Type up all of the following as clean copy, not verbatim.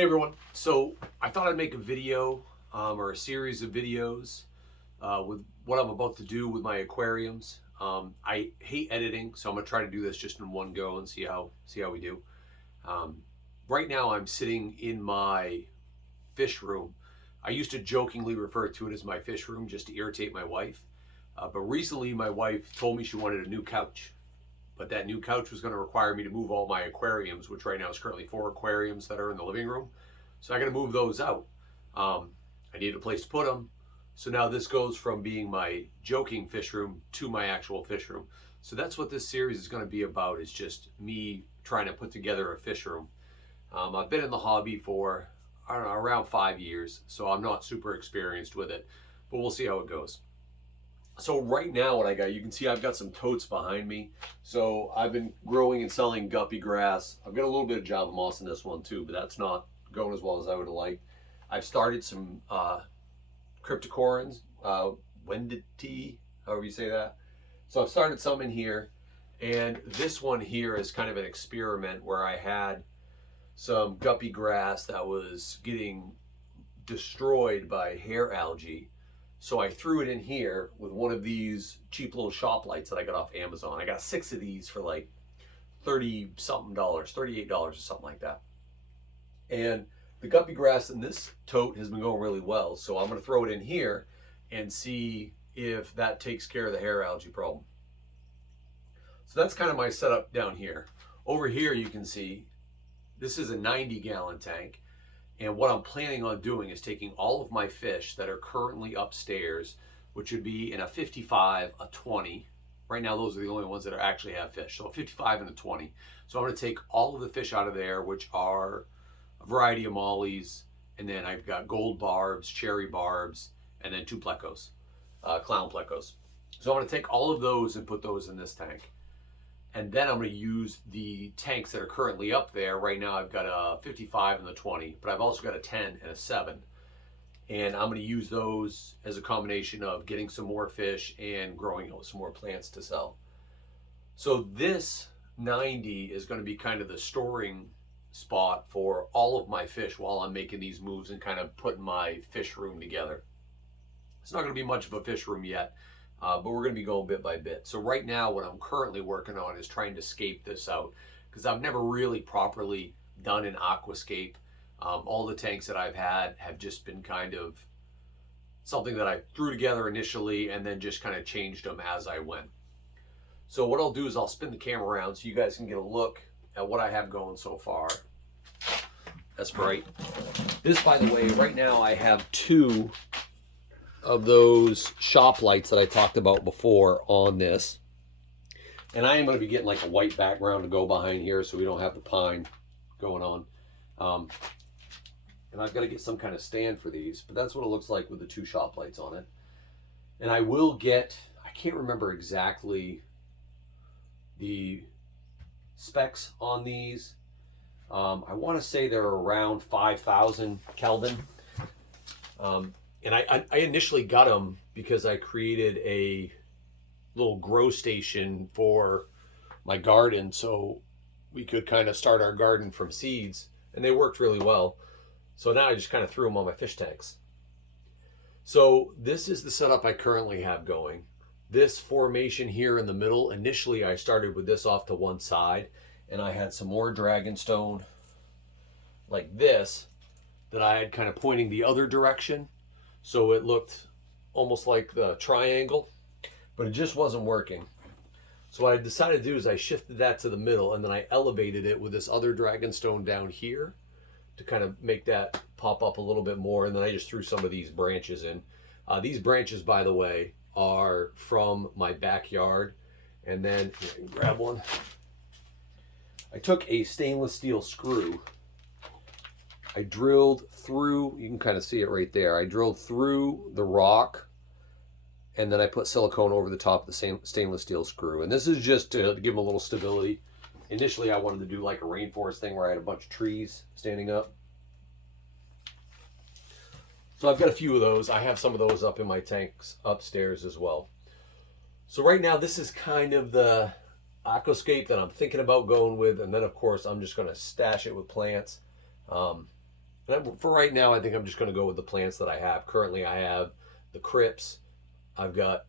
Hey everyone, so I thought I'd make a video or a series of videos with what I'm about to do with my aquariums. I hate editing, so I'm gonna try to do this just in one go and see how we do. Um, right now I'm sitting in my fish room. I used to jokingly refer to it as my fish room just to irritate my wife. But recently my wife told me she wanted a new couch. But that new couch was going to require me to move all my aquariums, which right now is currently 4 aquariums that are in the living room. So I got to move those out. I need a place to put them. So now this goes from being my joking fish room to my actual fish room. So that's what this series is going to be about, is just me trying to put together a fish room. I've been in the hobby for, I don't know, around 5 years, so I'm not super experienced with it, but we'll see how it goes. So right now what I got, you can see I've got some totes behind me. So I've been growing and selling guppy grass. I've got a little bit of Java moss in this one too, but that's not going as well as I would have liked. I've started some cryptocoryns, Wenditi, however you say that. So I've started some in here, and this one here is kind of an experiment where I had some guppy grass that was getting destroyed by hair algae. So I threw it in here with one of these cheap little shop lights that I got off Amazon. I got 6 of these for like 30 something dollars, $38 or something like that. And the guppy grass in this tote has been going really well. So I'm gonna throw it in here and see if that takes care of the hair algae problem. So that's kind of my setup down here. Over here you can see this is a 90-gallon tank. And what I'm planning on doing is taking all of my fish that are currently upstairs, which would be in a 55, a 20. Right now, those are the only ones that actually have fish. So a 55 and a 20. So I'm going to take all of the fish out of there, which are a variety of mollies. And then I've got gold barbs, cherry barbs, and then 2 plecos, clown plecos. So I'm going to take all of those and put those in this tank. And then I'm going to use the tanks that are currently up there. Right now I've got a 55 and the 20, but I've also got a 10 and a 7. And I'm going to use those as a combination of getting some more fish and growing out some more plants to sell. So this 90 is going to be kind of the storing spot for all of my fish while I'm making these moves and kind of putting my fish room together. It's not going to be much of a fish room yet. But we're going to be going bit by bit. So right now what I'm currently working on is trying to scape this out, because I've never really properly done an aquascape. All the tanks that I've had have just been kind of something that I threw together initially and then just kind of changed them as I went. So what I'll do is I'll spin the camera around so you guys can get a look at what I have going so far. That's bright. This, by the way, right now I have 2 of those shop lights that I talked about before on this. And I am going to be getting like a white background to go behind here so we don't have the pine going on. And I've got to get some kind of stand for these, but that's what it looks like with the 2 shop lights on it. And I will get, I can't remember exactly the specs on these. I want to say they're around 5,000 Kelvin. And I initially got them because I created a little grow station for my garden so we could kind of start our garden from seeds, and they worked really well. So now I just kind of threw them on my fish tanks. So this is the setup I currently have going. This formation here in the middle, initially I started with this off to one side, and I had some more dragonstone like this that I had kind of pointing the other direction. So it looked almost like the triangle, but it just wasn't working. So what I decided to do is I shifted that to the middle, and then I elevated it with this other dragonstone down here to kind of make that pop up a little bit more. And then I just threw some of these branches in. These branches, by the way, are from my backyard. And then, here, I can grab one. I took a stainless steel screw. I drilled through, you can kind of see it right there. I drilled through the rock, and then I put silicone over the top of the stainless steel screw. And this is just to give them a little stability. Initially, I wanted to do like a rainforest thing where I had a bunch of trees standing up. So I've got a few of those. I have some of those up in my tanks upstairs as well. So right now, this is kind of the aquascape that I'm thinking about going with. And then, of course, I'm just going to stash it with plants. But for right now, I think I'm just going to go with the plants that I have. Currently, I have the crypts. I've got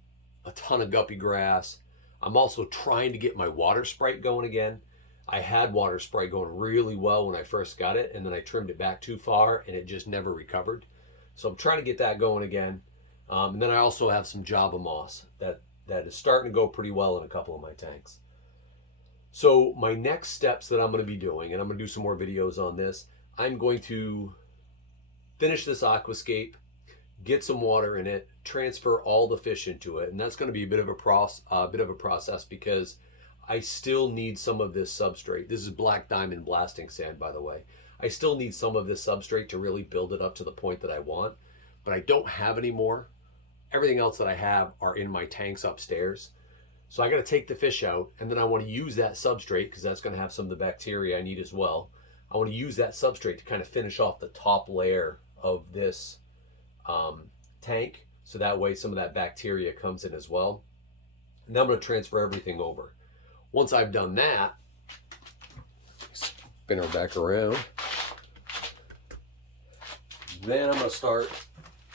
a ton of guppy grass. I'm also trying to get my water sprite going again. I had water sprite going really well when I first got it, and then I trimmed it back too far, and it just never recovered. So I'm trying to get that going again. And then I also have some Java moss that is starting to go pretty well in a couple of my tanks. So my next steps that I'm going to be doing, and I'm going to do some more videos on this, I'm going to finish this aquascape, get some water in it, transfer all the fish into it, and that's going to be a bit of a process because I still need some of this substrate. This is black diamond blasting sand, by the way. I still need some of this substrate to really build it up to the point that I want, but I don't have any more. Everything else that I have are in my tanks upstairs. So I got to take the fish out, and then I want to use that substrate because that's going to have some of the bacteria I need as well. I want to use that substrate to kind of finish off the top layer of this tank, so that way some of that bacteria comes in as well. And then I'm going to transfer everything over. Once I've done that, spin her back around, then I'm going to start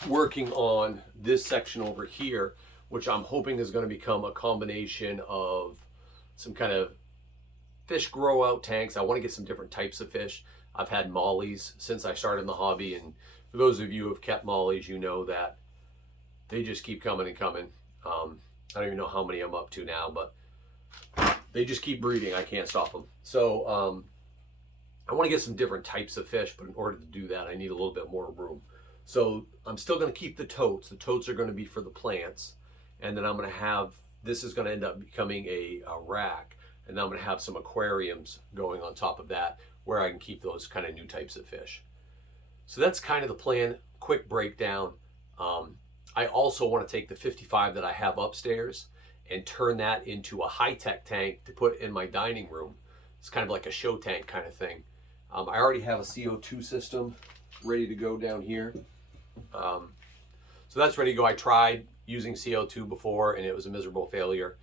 working on this section over here, which I'm hoping is going to become a combination of some kind of fish grow out tanks. I want to get some different types of fish. I've had mollies since I started in the hobby, and for those of you who have kept mollies, you know that they just keep coming and coming. I don't even know how many I'm up to now, but they just keep breeding. I can't stop them. So I want to get some different types of fish, but in order to do that, I need a little bit more room. So I'm still going to keep the totes. The totes are going to be for the plants, and then I'm going to have, this is going to end up becoming a rack, and then I'm going to have some aquariums going on top of that where I can keep those kind of new types of fish. So that's kind of the plan. Quick breakdown. I also want to take the 55 that I have upstairs and turn that into a high-tech tank to put in my dining room. It's kind of like a show tank kind of thing. I already have a CO2 system ready to go down here. So that's ready to go. I tried using CO2 before and it was a miserable failure.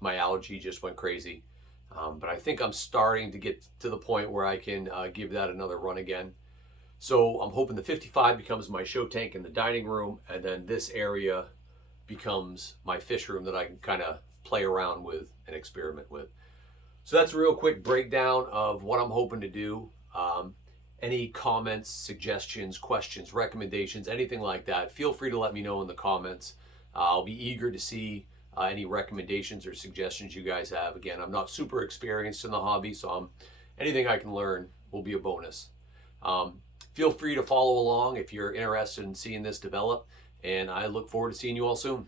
My allergy just went crazy. But I think I'm starting to get to the point where I can give that another run again. So I'm hoping the 55 becomes my show tank in the dining room, and then this area becomes my fish room that I can kind of play around with and experiment with. So that's a real quick breakdown of what I'm hoping to do. Any comments, suggestions, questions, recommendations, anything like that, feel free to let me know in the comments. I'll be eager to see any recommendations or suggestions you guys have. Again, I'm not super experienced in the hobby, so anything I can learn will be a bonus. Feel free to follow along if you're interested in seeing this develop, and I look forward to seeing you all soon.